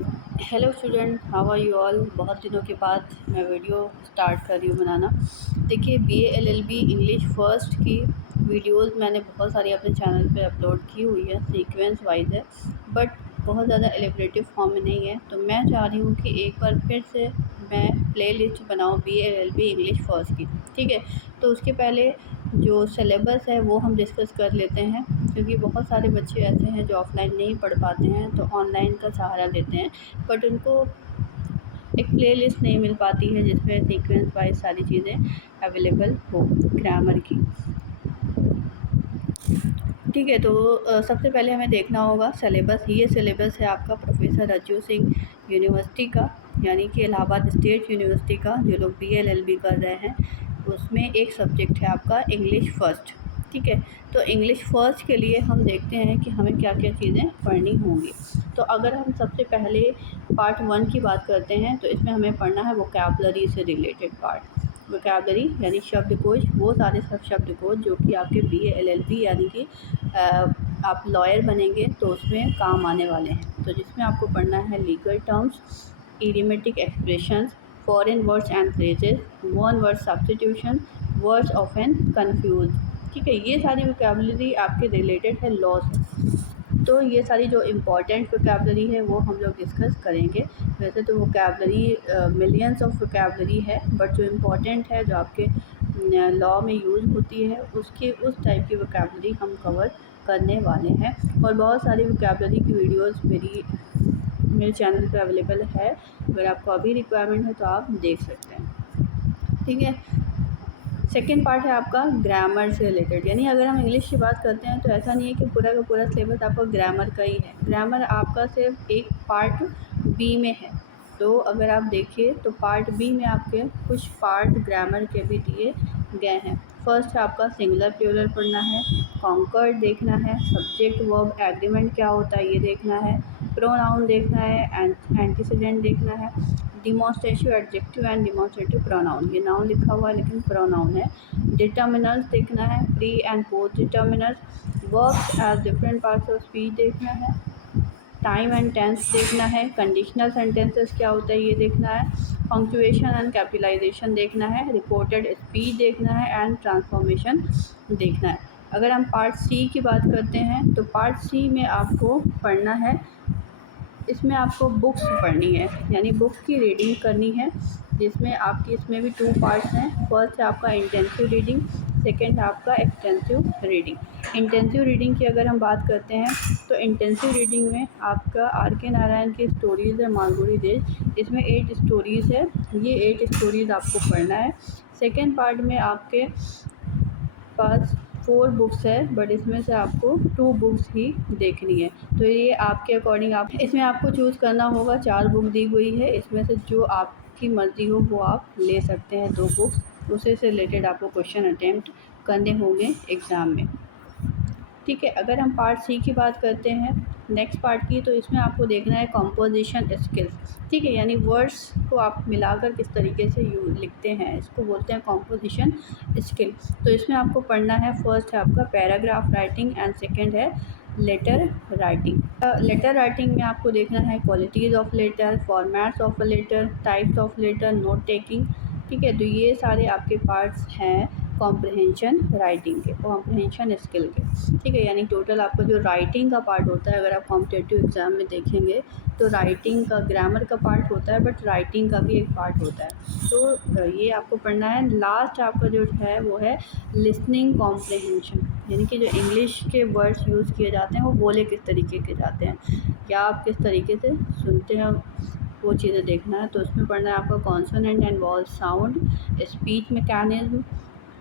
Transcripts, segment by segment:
Hello student, how are you all. बहुत दिनों के बाद मैं वीडियो स्टार्ट कर रही हूँ बनाना। देखिए, बीए एलएलबी इंग्लिश फ़र्स्ट की वीडियोस मैंने बहुत सारी अपने चैनल पे अपलोड की हुई है, सीक्वेंस वाइज है, बट बहुत ज़्यादा एलिबरेटिव फॉर्म में नहीं है। तो मैं चाह रही हूँ कि एक बार फिर से मैं प्लेलिस्ट बनाऊँ बीए एलएलबी इंग्लिश फ़र्स्ट की। ठीक है, तो उसके पहले जो सिलेबस है वो हम डिस्कस कर लेते हैं, क्योंकि बहुत सारे बच्चे ऐसे हैं जो ऑफ़लाइन नहीं पढ़ पाते हैं तो ऑनलाइन का सहारा लेते हैं, बट उनको एक प्लेलिस्ट नहीं मिल पाती है जिसमें सीक्वेंस वाइज सारी चीज़ें अवेलेबल हो ग्रामर की। ठीक है, तो सबसे पहले हमें देखना होगा सिलेबस। ये सिलेबस है आपका प्रोफेसर रज्जू सिंह यूनिवर्सिटी का, यानी कि इलाहाबाद स्टेट यूनिवर्सिटी का। जो लोग बीएलएलबी कर रहे हैं उसमें एक सब्जेक्ट है आपका इंग्लिश फ़र्स्ट। ठीक है, तो इंग्लिश फ़र्स्ट के लिए हम देखते हैं कि हमें क्या क्या चीज़ें पढ़नी होंगी। तो अगर हम सबसे पहले पार्ट 1 की बात करते हैं तो इसमें हमें पढ़ना है वोकैबुलरी से रिलेटेड पार्ट। वोकैबुलरी यानी शब्दकोश, वो सारे सब शब्दकोश जो कि आपके बीए एलएलबी यानी कि आप लॉयर बनेंगे तो उसमें काम आने वाले हैं। तो जिसमें आपको पढ़ना है legal terms, idiomatic expressions, foreign words and phrases, one word substitution, words of an confuse. ठीक है, ये सारी वोकैबुलरी आपके रिलेटेड है लॉ से। तो ये सारी जो इम्पॉर्टेंट वोकैबुलरी है वो हम लोग डिस्कस करेंगे। वैसे तो वोकैबुलरी मिलियंस ऑफ वोकैबुलरी है, बट जो इम्पॉर्टेंट है जो आपके लॉ में यूज़ होती है उसकी उस टाइप की वोकैबुलरी हम कवर करने वाले हैं। और बहुत सारी वोकैबुलरी की वीडियोस मेरे चैनल पे अवेलेबल है, अगर आपको अभी रिक्वायरमेंट है तो आप देख सकते हैं। ठीक है, सेकेंड पार्ट है आपका ग्रामर से रिलेटेड। यानी अगर हम इंग्लिश की बात करते हैं तो ऐसा नहीं है कि पूरा का पूरा सिलेबस आपका ग्रामर का ही है। ग्रामर आपका सिर्फ एक पार्ट बी में है। तो अगर आप देखिए तो पार्ट बी में आपके कुछ पार्ट ग्रामर के भी दिए गए हैं। फर्स्ट है आपका सिंगुलर प्लूरल पढ़ना है, कॉन्कर्ड देखना है, सब्जेक्ट वर्ब एग्रीमेंट क्या होता है ये देखना है, प्रोनाउन देखना है, एंटीसीडेंट देखना है, demonstrative adjective and demonstrative pronoun. ये नाउन लिखा हुआ है लेकिन प्रोनाउन है। डिटर्मिनल्स देखना है, pre and post determiners, verbs as different parts of speech देखना है, टाइम एंड टेंस देखना है, कंडीशनल सेंटेंसेस क्या होता है ये देखना है, पंक्चुएशन एंड कैपिटलाइजेशन देखना है, रिपोर्टेड स्पीच देखना है एंड ट्रांसफॉर्मेशन देखना है। अगर हम पार्ट सी की बात करते हैं तो पार्ट सी में आपको पढ़ना है, इसमें आपको बुक्स पढ़नी है, यानी बुक की रीडिंग करनी है, जिसमें आपकी इसमें भी 2 पार्ट्स हैं। फर्स्ट है आपका इंटेंसिव रीडिंग, सेकंड है आपका एक्सटेंसिव रीडिंग। इंटेंसिव रीडिंग की अगर हम बात करते हैं तो इंटेंसिव रीडिंग में आपका आर के नारायण की स्टोरीज़ है मालगुडी डेज़, इसमें 8 स्टोरीज़ है। ये 8 स्टोरीज़ आपको पढ़ना है। सेकेंड पार्ट में आपके पास 4 बुक्स है, बट इसमें से आपको 2 बुक्स ही देखनी है। तो ये आपके अकॉर्डिंग आप इसमें आपको चूज़ करना होगा। 4 बुक दी हुई है, इसमें से जो आपकी मर्ज़ी हो वो आप ले सकते हैं। 2 बुक्स, उसी से रिलेटेड आपको क्वेश्चन अटेम्प्ट करने होंगे एग्ज़ाम में। ठीक है, अगर हम पार्ट सी की बात करते हैं नेक्स्ट पार्ट की, तो इसमें आपको देखना है कंपोजिशन स्किल्स। ठीक है, यानी वर्ड्स को आप मिलाकर किस तरीके से लिखते हैं, इसको बोलते हैं कंपोजिशन स्किल। तो इसमें आपको पढ़ना है, फर्स्ट है आपका पैराग्राफ राइटिंग एंड सेकंड है लेटर राइटिंग। लेटर राइटिंग में आपको देखना है qualities of letter, formats of a letter, types of letter, note taking. ठीक है, तो ये सारे आपके पार्ट्स हैं कॉम्प्रहेंशन राइटिंग के, कॉम्प्रहेंशन स्किल के। ठीक है, यानी टोटल आपका जो राइटिंग का पार्ट होता है, अगर आप कॉम्पिटिटिव एग्ज़ाम में देखेंगे तो राइटिंग का ग्रामर का पार्ट होता है, बट राइटिंग का भी एक पार्ट होता है। तो ये आपको पढ़ना है। लास्ट आपका जो है वो है लिसनिंग कॉम्प्रहेंशन, यानी कि जो इंग्लिश के वर्ड्स यूज़ किए जाते हैं वो बोले किस तरीके के जाते हैं, क्या आप किस तरीके से सुनते हैं, वो चीज़ें देखना है। तो उसमें पढ़ना है आपका consonant and vowel sound, speech mechanism,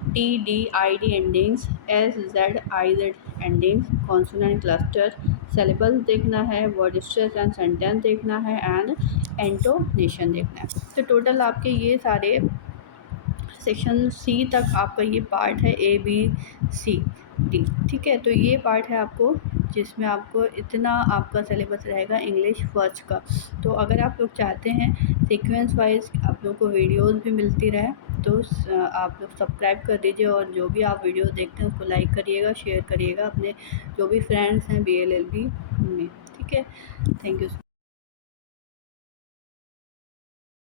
T D I D endings, S Z I Z endings, consonant cluster, syllable देखना है, वर्ड स्ट्रेस एंड सेंटेंस देखना है एंड एंटोनेशन देखना है। तो टोटल आपके ये सारे सेक्शन सी तक आपका ये पार्ट है ए बी सी डी। ठीक है, तो ये पार्ट है आपको जिसमें आपको इतना आपका सिलेबस रहेगा इंग्लिश फर्स्ट का। तो अगर आप लोग चाहते हैं सीक्वेंस वाइज आप लोग को वीडियोस भी मिलती रहे तो आप लोग सब्सक्राइब कर दीजिए, और जो भी आप वीडियोस देखते हैं उसको लाइक करिएगा, शेयर करिएगा अपने जो भी फ्रेंड्स हैं बीएलएलबी में। ठीक है, थैंक यू।